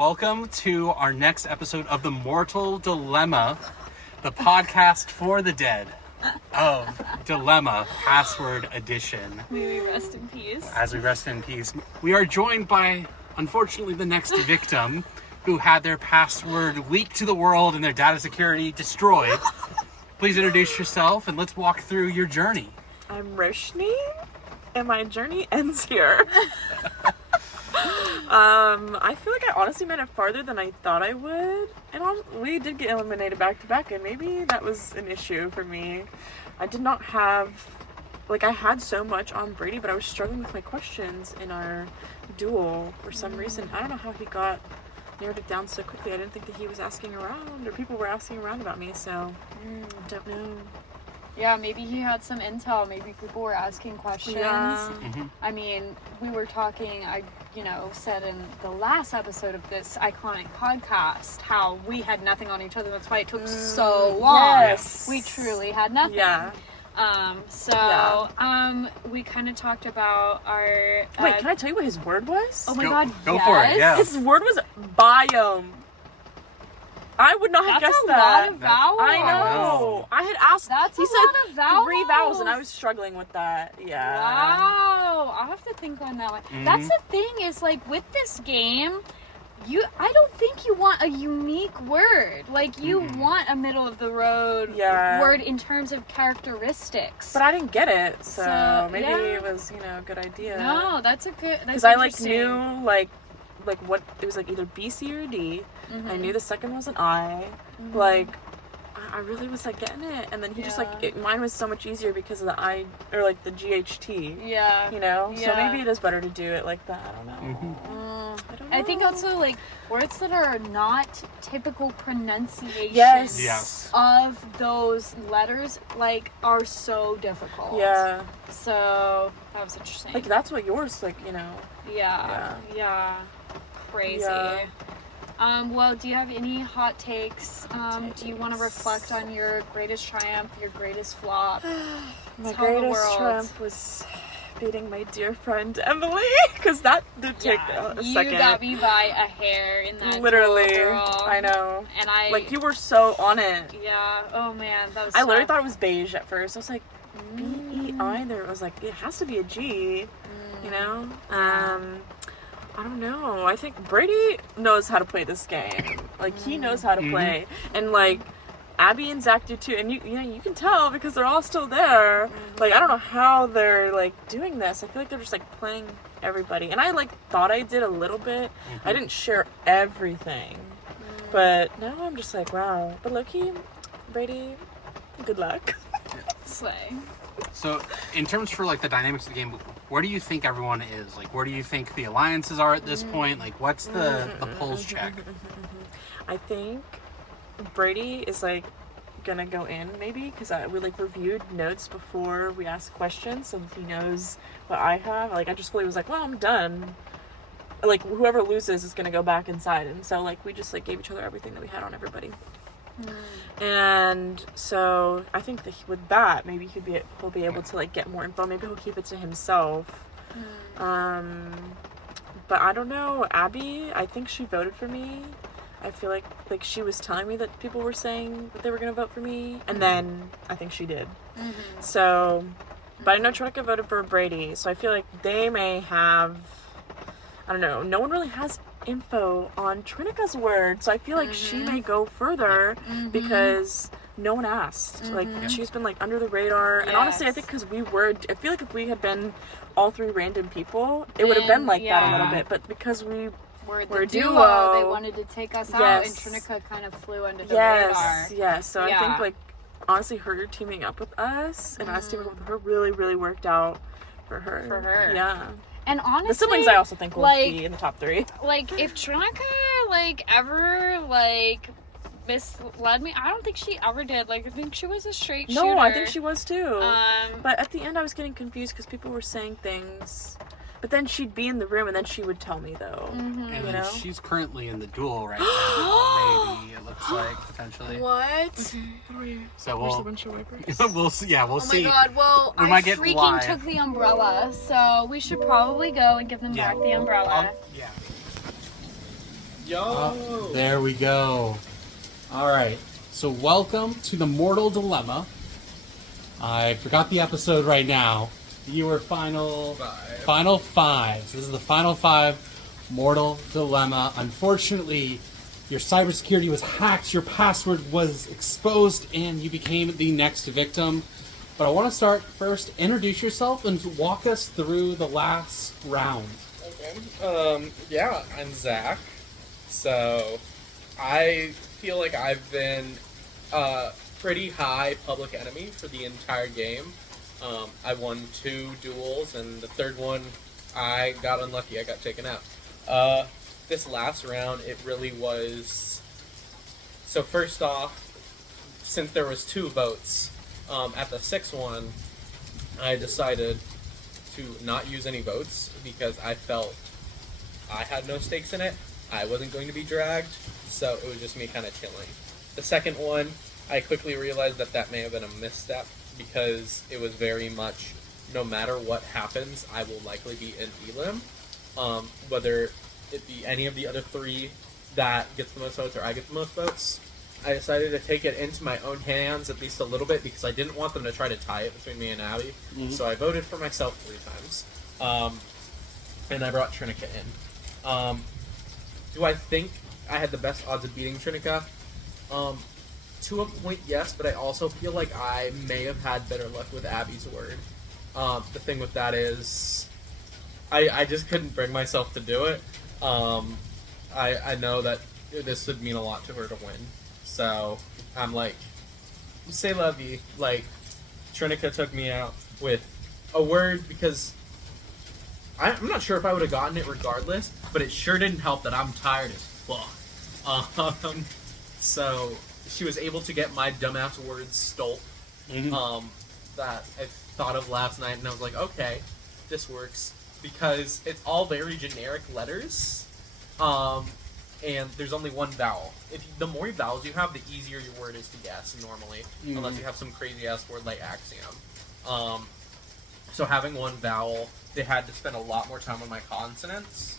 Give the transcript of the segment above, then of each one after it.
Welcome to our next episode of The Mortal Dilemma, the podcast for the dead of Dilemma Password Edition. May we rest in peace. As we rest in peace. We are joined by, unfortunately, the next victim who had their password leaked to the world and their data security destroyed. Please introduce yourself and let's walk through your journey. I'm Roshni, and my journey ends here. I feel like I honestly made it farther than I thought I would, and we did get eliminated back to back, and maybe that was an issue for me. I did not have, I had so much on Brady, but I was struggling with my questions in our duel for some reason. I don't know how he got narrowed it down so quickly. I didn't think that he was asking around, or people were asking around about me, so don't know. Yeah, maybe he had some intel. Maybe people were asking questions. Yeah. Mm-hmm. I mean, we were talking, I said in the last episode of this iconic podcast how we had nothing on each other. That's why it took so long. Yes. We truly had nothing. Yeah. We kind of talked about our... Wait, can I tell you what his word was? Oh my god, Go yes. for it, yeah. His word was biome. I would not have That's guessed a that. lot of vowels. I know. I had asked. That's he a said lot of vowels. 3 vowels, and I was struggling with that. Yeah. Wow. I'll have to think on that one. Mm-hmm. That's the thing is, with this game, I don't think you want a unique word. You want a middle of the road word in terms of characteristics. But I didn't get it, so maybe yeah. it was, a good idea. No, that's a good. Because I knew what it was either B, C, or D. Mm-hmm. I knew the second was an I. I really was getting it, and then he just mine was so much easier because of the I or the GHT. Yeah. So maybe it is better to do it like that. I don't know. Mm-hmm. I don't know. I think also words that are not typical pronunciations Yes. of those letters are so difficult. Yeah. So that was interesting. That's what yours Yeah. Crazy. Yeah. Well, do you have any hot takes? Do you want to reflect on your greatest triumph, your greatest flop? My Tell the greatest world. triumph was beating my dear friend Emily, because that did take a second. You got me by a hair in that Literally, duel, girl. I know. And I you were so on it. Yeah. Oh man, that was. I literally tough. thought it was beige at first. I was like, B-E-I. There, I was like, it has to be a G. I don't know. I think Brady knows how to play this game. He knows how to play, and Abby and Zach do too. And you can tell because they're all still there. I don't know how they're doing this. I feel like they're just playing everybody. And I thought I did a little bit. I didn't share everything, but now I'm just wow. But low-key, Brady, good luck. Slay. So, in terms for the dynamics of the game, where do you think everyone is? Where do you think the alliances are at this point? What's the polls check? I think Brady is gonna go in maybe because we reviewed notes before we asked questions, so he knows what I have. I just fully was well, I'm done. Whoever loses is gonna go back inside, and so we just gave each other everything that we had on everybody. And so I think that with that maybe he'll be able to get more info. Maybe he'll keep it to himself. But I don't know. Abby, I think she voted for me. I feel like she was telling me that people were saying that they were gonna vote for me, and then I think she did. So, but I know Tronica voted for Brady, so I feel like they may have. I don't know. No one really has info on Trinica's word, so I feel like she may go further because no one asked. She's been under the radar, and honestly, I think because I feel like if we had been all 3 random people, it would have been that a little bit. But because we're a duo, they wanted to take us out, and Trinica kind of flew under the radar. Yes. So I think honestly, her teaming up with us and us teaming up with her really, really worked out for her. Yeah. And honestly, the siblings I also think will be in the top 3. If Tronica ever misled me, I don't think she ever did. I think she was a straight shooter. No, I think she was too. But at the end, I was getting confused because people were saying things. But then she'd be in the room, and then she would tell me, though. And then she's currently in the duel right now. Maybe it looks potentially. What? There's So a bunch of wipers. we'll see. Yeah, we'll see. Oh my god! Well, we I might get freaking live. took the umbrella, so we should probably go and give them back the umbrella. Yo! There we go. All right. So welcome to the Mortal Dilemma. I forgot the episode right now. You were final five. So this is the final five Mortal Dilemma. Unfortunately, your cybersecurity was hacked, your password was exposed, and you became the next victim. But I want to start first. Introduce yourself and walk us through the last round. Okay. Yeah, I'm Zach. So, I feel like I've been pretty high public enemy for the entire game. I won 2 duels, and the third one, I got unlucky. I got taken out. This last round, it really was... So first off, since there was 2 votes, at the 6th one, I decided to not use any votes because I felt I had no stakes in it. I wasn't going to be dragged, so it was just me kind of chilling. The second one, I quickly realized that that may have been a misstep because it was very much, no matter what happens, I will likely be in Elim. Whether it be any of the other 3 that gets the most votes or I get the most votes, I decided to take it into my own hands at least a little bit because I didn't want them to try to tie it between me and Abby. Mm-hmm. So I voted for myself 3 times. And I brought Trinica in. Do I think I had the best odds of beating Trinica? To a point, yes, but I also feel like I may have had better luck with Abby's word. The thing with that is, I just couldn't bring myself to do it. I know that this would mean a lot to her to win. So, I'm like, c'est la vie. Like, Trinica took me out with a word because I'm not sure if I would have gotten it regardless, but it sure didn't help that I'm tired as fuck. So, she was able to get my dumbass words stole. Mm-hmm. That I thought of last night, and I was like, okay, this works. Because it's all very generic letters. And there's only one vowel. The more vowels you have, the easier your word is to guess normally, unless you have some crazy ass word like axiom. So having one vowel, they had to spend a lot more time on my consonants.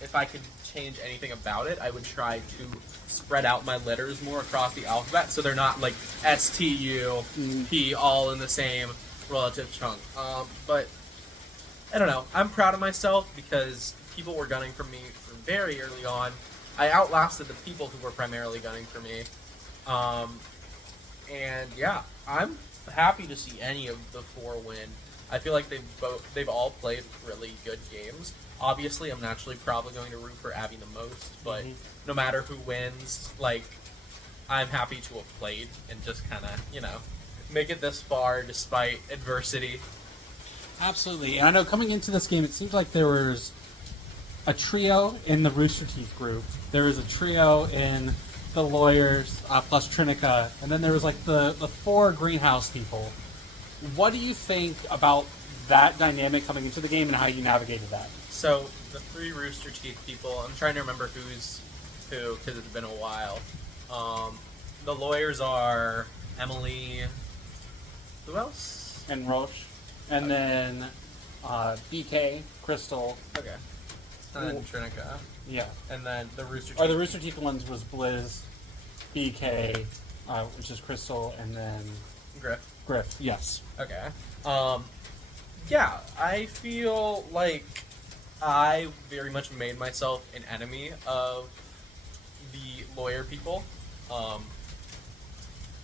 If I could change anything about it, I would try to spread out my letters more across the alphabet, so they're not like S-T-U-P all in the same relative chunk. But I don't know. I'm proud of myself because people were gunning for me from very early on. I outlasted the people who were primarily gunning for me. And yeah, I'm happy to see any of the 4 win. I feel like they've all played really good games. Obviously, I'm naturally probably going to root for Abby the most, but no matter who wins, like, I'm happy to have played and just kind of, make it this far despite adversity. Absolutely. And I know coming into this game, it seems like there was a trio in the Rooster Teeth group. There was a trio in the lawyers, plus Trinica, and then there was like the 4 greenhouse people. What do you think about that dynamic coming into the game and how you navigated that? So, the 3 Rooster Teeth people, I'm trying to remember who's who, because it's been a while. The lawyers are Emily... Who else? And Roche. And then BK, Crystal. Okay. And then Trinica. Yeah. And then the Rooster Teeth. Or the Rooster Teeth ones was Blizz, BK, which is Crystal, and then... Griff, yes. Okay. Yeah, I feel like I very much made myself an enemy of the lawyer people.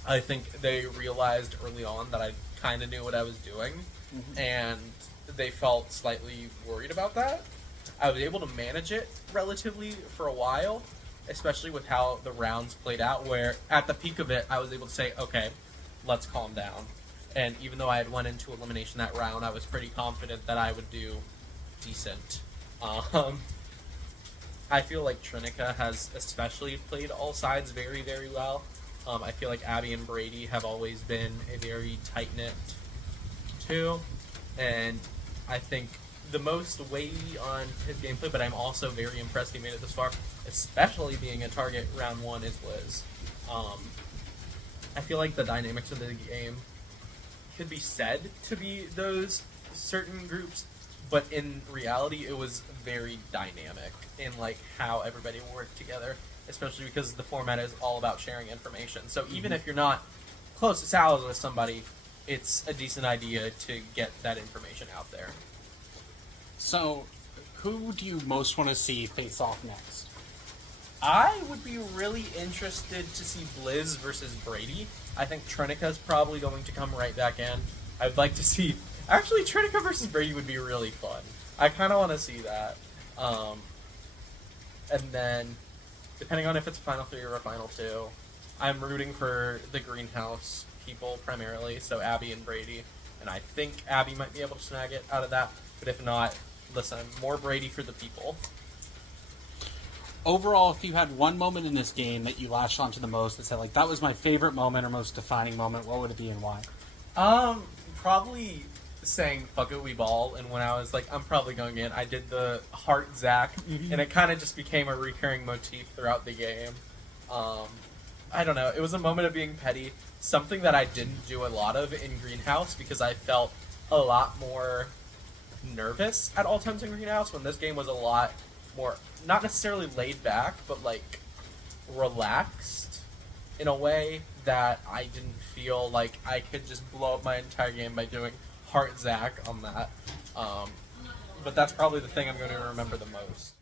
I think they realized early on that I kind of knew what I was doing, and they felt slightly worried about that. I was able to manage it relatively for a while, especially with how the rounds played out, where at the peak of it, I was able to say, okay, let's calm down. And even though I had went into elimination that round, I was pretty confident that I would do decent. I feel like Trinica has especially played all sides very, very well. I feel like Abby and Brady have always been a very tight-knit two. And I think the most weighty on his gameplay, but I'm also very impressed he made it this far, especially being a target round 1, is Liz. I feel like the dynamics of the game could be said to be those certain groups, but in reality, it was very dynamic in like how everybody worked together, especially because the format is all about sharing information. So even if you're not close to Sal's with somebody, it's a decent idea to get that information out there. So, who do you most want to see face off next? I would be really interested to see Blizz versus Brady. I think Trinika's probably going to come right back in. I'd like to see... Actually, Trinica versus Brady would be really fun. I kind of want to see that. And then, depending on if it's Final 3 or a Final 2, I'm rooting for the Greenhouse people primarily, so Abby and Brady. And I think Abby might be able to snag it out of that. But if not, listen, more Brady for the people. Overall, if you had one moment in this game that you latched onto the most that said, like, that was my favorite moment or most defining moment, what would it be and why? Probably saying "fuck it, we ball," and when I was like, I'm probably going in, I did the heart Zach, and it kind of just became a recurring motif throughout the game. I don't know, it was a moment of being petty, something that I didn't do a lot of in Greenhouse because I felt a lot more nervous at all times in Greenhouse, when this game was a lot more, not necessarily laid back, but like relaxed in a way that I didn't feel like I could just blow up my entire game by doing Heart Zach on that. But that's probably the thing I'm going to remember the most.